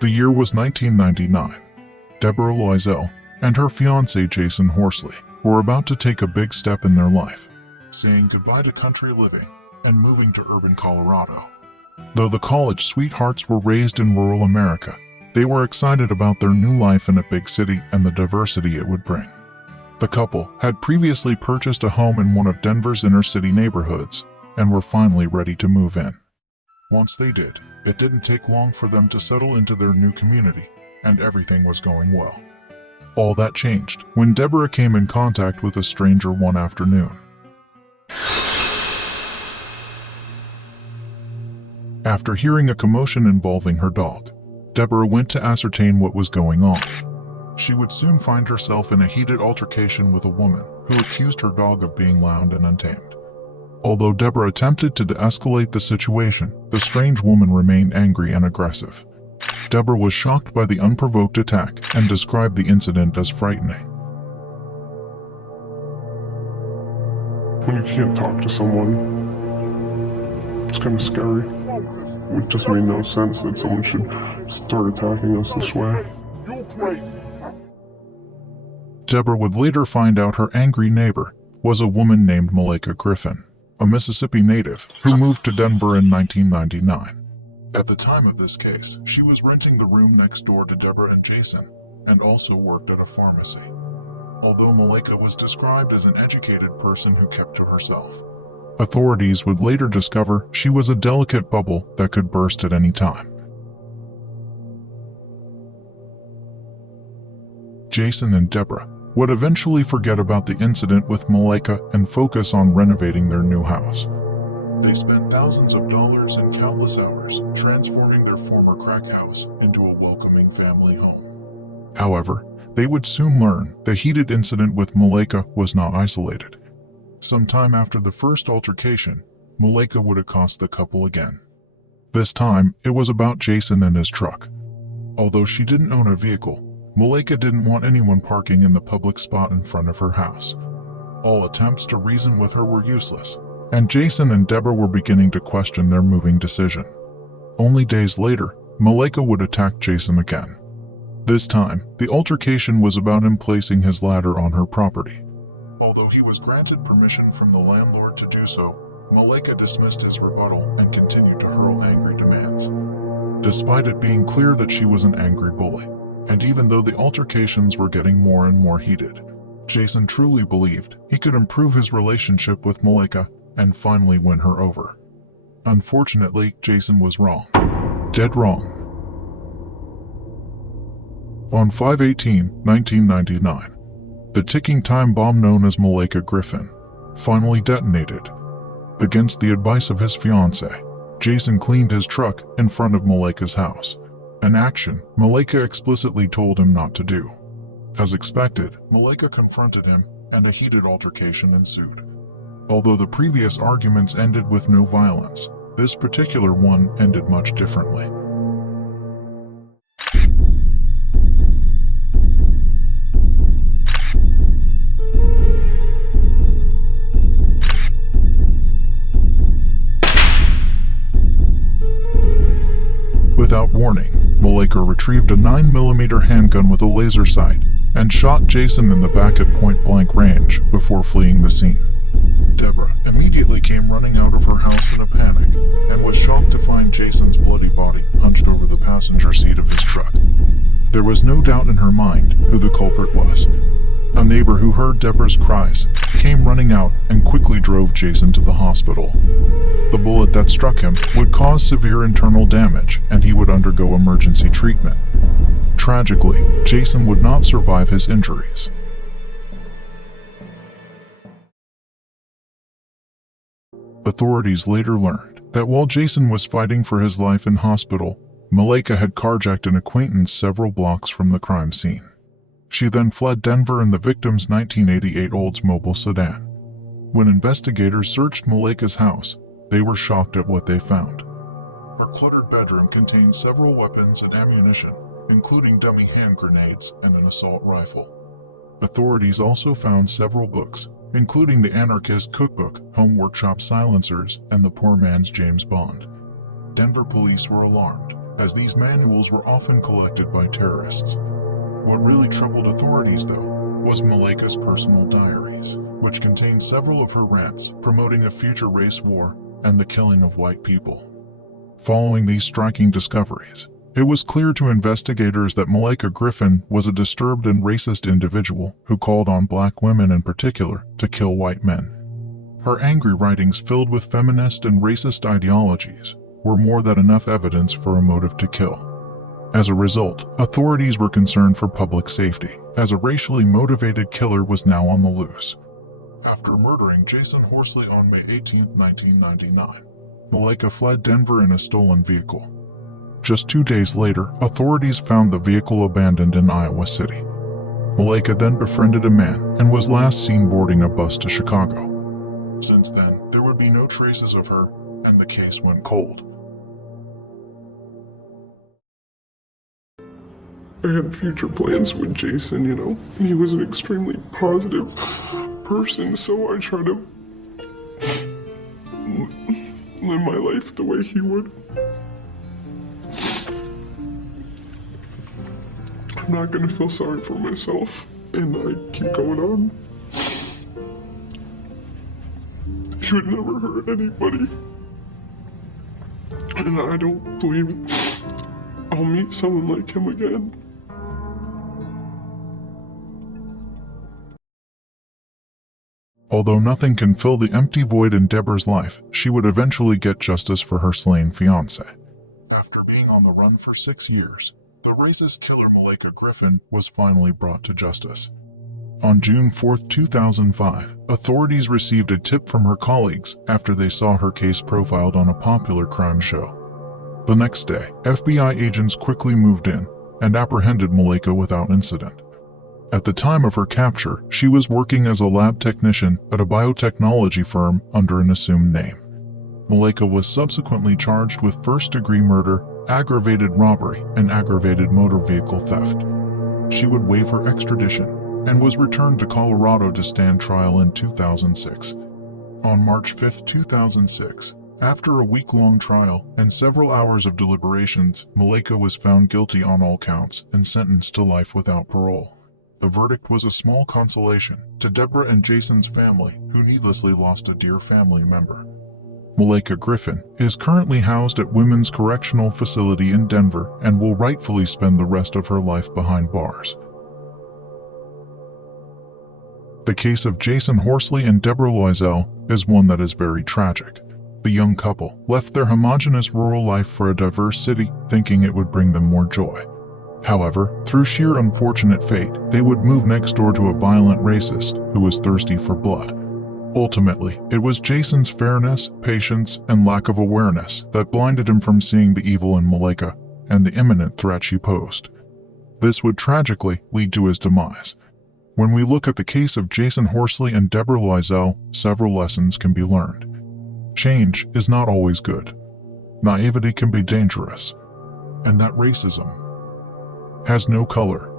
The year was 1999. Deborah Loisel and her fiancé Jason Horsley were about to take a big step in their life, saying goodbye to country living and moving to urban Colorado. Though the college sweethearts were raised in rural America, they were excited about their new life in a big city and the diversity it would bring. The couple had previously purchased a home in one of Denver's inner-city neighborhoods and were finally ready to move in. Once they did, it didn't take long for them to settle into their new community, and everything was going well. All that changed when Deborah came in contact with a stranger one afternoon. After hearing a commotion involving her dog, Deborah went to ascertain what was going on. She would soon find herself in a heated altercation with a woman who accused her dog of being loud and untamed. Although Deborah attempted to de-escalate the situation, the strange woman remained angry and aggressive. Deborah was shocked by the unprovoked attack and described the incident as frightening. When you can't talk to someone, it's kind of scary. It just made no sense that someone should start attacking us this way. Deborah would later find out her angry neighbor was a woman named Malika Griffin, a Mississippi native who moved to Denver in 1999. At the time of this case, she was renting the room next door to Deborah and Jason, and also worked at a pharmacy. Although Malika was described as an educated person who kept to herself, authorities would later discover she was a delicate bubble that could burst at any time. Jason and Deborah would eventually forget about the incident with Malika and focus on renovating their new house. They spent thousands of dollars and countless hours transforming their former crack house into a welcoming family home. However, they would soon learn the heated incident with Malika was not isolated. Sometime after the first altercation, Malika would accost the couple again. This time, it was about Jason and his truck. Although she didn't own a vehicle, Malika didn't want anyone parking in the public spot in front of her house. All attempts to reason with her were useless, and Jason and Deborah were beginning to question their moving decision. Only days later, Malika would attack Jason again. This time, the altercation was about him placing his ladder on her property. Although he was granted permission from the landlord to do so, Malika dismissed his rebuttal and continued to hurl angry demands. Despite it being clear that she was an angry bully, and even though the altercations were getting more and more heated, Jason truly believed he could improve his relationship with Malika and finally win her over. Unfortunately, Jason was wrong. Dead wrong. On 5/18/1999, the ticking time bomb known as Malika Griffin finally detonated. Against the advice of his fiancée, Jason cleaned his truck in front of Malika's house, an action Malika explicitly told him not to do. As expected, Malika confronted him, and a heated altercation ensued. Although the previous arguments ended with no violence, this particular one ended much differently. Without warning, Malika retrieved a 9mm handgun with a laser sight and shot Jason in the back at point-blank range before fleeing the scene. Deborah immediately came running out of her house in a panic and was shocked to find Jason's bloody body hunched over the passenger seat of his truck. There was no doubt in her mind who the culprit was. A neighbor who heard Deborah's cries came running out and quickly drove Jason to the hospital. The bullet that struck him would cause severe internal damage, and he would undergo emergency treatment. Tragically, Jason would not survive his injuries. Authorities later learned that while Jason was fighting for his life in hospital, Malika had carjacked an acquaintance several blocks from the crime scene. She then fled Denver in the victim's 1988 Oldsmobile sedan. When investigators searched Malika's house, they were shocked at what they found. Her cluttered bedroom contained several weapons and ammunition, including dummy hand grenades and an assault rifle. Authorities also found several books, including the Anarchist Cookbook, Home Workshop Silencers, and The Poor Man's James Bond. Denver police were alarmed, as these manuals were often collected by terrorists. What really troubled authorities, though, was Malaika's personal diaries, which contained several of her rants promoting a future race war and the killing of white people. Following these striking discoveries, it was clear to investigators that Malaika Griffin was a disturbed and racist individual who called on black women in particular to kill white men. Her angry writings, filled with feminist and racist ideologies, were more than enough evidence for a motive to kill. As a result, authorities were concerned for public safety, as a racially motivated killer was now on the loose. After murdering Jason Horsley on May 18, 1999, Malaika fled Denver in a stolen vehicle. Just 2 days later, authorities found the vehicle abandoned in Iowa City. Malaika then befriended a man and was last seen boarding a bus to Chicago. Since then, there would be no traces of her, and the case went cold. I had future plans with Jason, you know. He was an extremely positive person, so I tried to live my life the way he would. I'm not gonna feel sorry for myself, and I keep going on. He would never hurt anybody. And I don't believe I'll meet someone like him again. Although nothing can fill the empty void in Deborah's life, she would eventually get justice for her slain fiancé. After being on the run for 6 years, the racist killer Malaika Griffin was finally brought to justice. On June 4, 2005, authorities received a tip from her colleagues after they saw her case profiled on a popular crime show. The next day, FBI agents quickly moved in and apprehended Malaika without incident. At the time of her capture, she was working as a lab technician at a biotechnology firm under an assumed name. Malaika was subsequently charged with first-degree murder, aggravated robbery, and aggravated motor vehicle theft. She would waive her extradition and was returned to Colorado to stand trial in 2006. On March 5, 2006, after a week-long trial and several hours of deliberations, Malaika was found guilty on all counts and sentenced to life without parole. The verdict was a small consolation to Deborah and Jason's family, who needlessly lost a dear family member. Malaika Griffin is currently housed at Women's Correctional Facility in Denver and will rightfully spend the rest of her life behind bars. The case of Jason Horsley and Deborah Loisel is one that is very tragic. The young couple left their homogeneous rural life for a diverse city, thinking it would bring them more joy. However, through sheer unfortunate fate, they would move next door to a violent racist who was thirsty for blood. Ultimately, it was Jason's fairness, patience, and lack of awareness that blinded him from seeing the evil in Malaika and the imminent threat she posed. This would tragically lead to his demise. When we look at the case of Jason Horsley and Deborah Loisel, several lessons can be learned. Change is not always good. Naivety can be dangerous. And that racism has no color.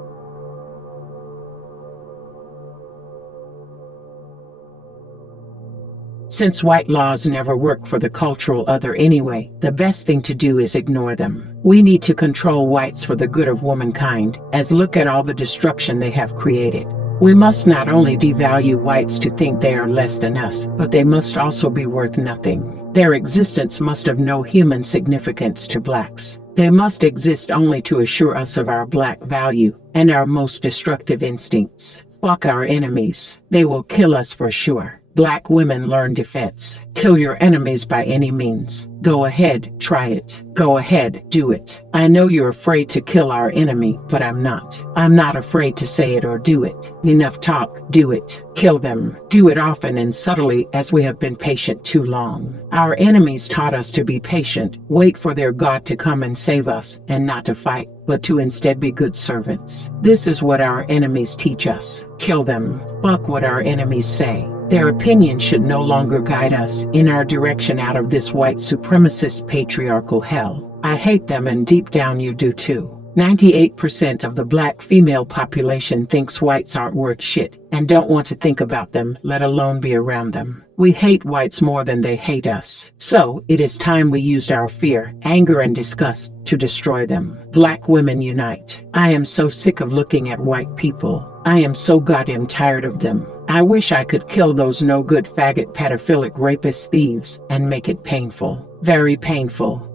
Since white laws never work for the cultural other anyway, the best thing to do is ignore them. We need to control whites for the good of womankind, as look at all the destruction they have created. We must not only devalue whites to think they are less than us, but they must also be worth nothing. Their existence must have no human significance to blacks. They must exist only to assure us of our black value and our most destructive instincts. Fuck our enemies. They will kill us for sure. Black women learn defense. Kill your enemies by any means. Go ahead, try it. Go ahead, do it. I know you're afraid to kill our enemy, but I'm not. I'm not afraid to say it or do it. Enough talk, do it. Kill them. Do it often and subtly, as we have been patient too long. Our enemies taught us to be patient, wait for their God to come and save us, and not to fight, but to instead be good servants. This is what our enemies teach us. Kill them. Fuck what our enemies say. Their opinion should no longer guide us in our direction out of this white supremacist patriarchal hell. I hate them, and deep down you do too. 98% of the black female population thinks whites aren't worth shit and don't want to think about them, let alone be around them. We hate whites more than they hate us. So, it is time we used our fear, anger, and disgust to destroy them. Black women unite. I am so sick of looking at white people. I am so goddamn tired of them. I wish I could kill those no good faggot pedophilic rapist thieves and make it painful. Very painful.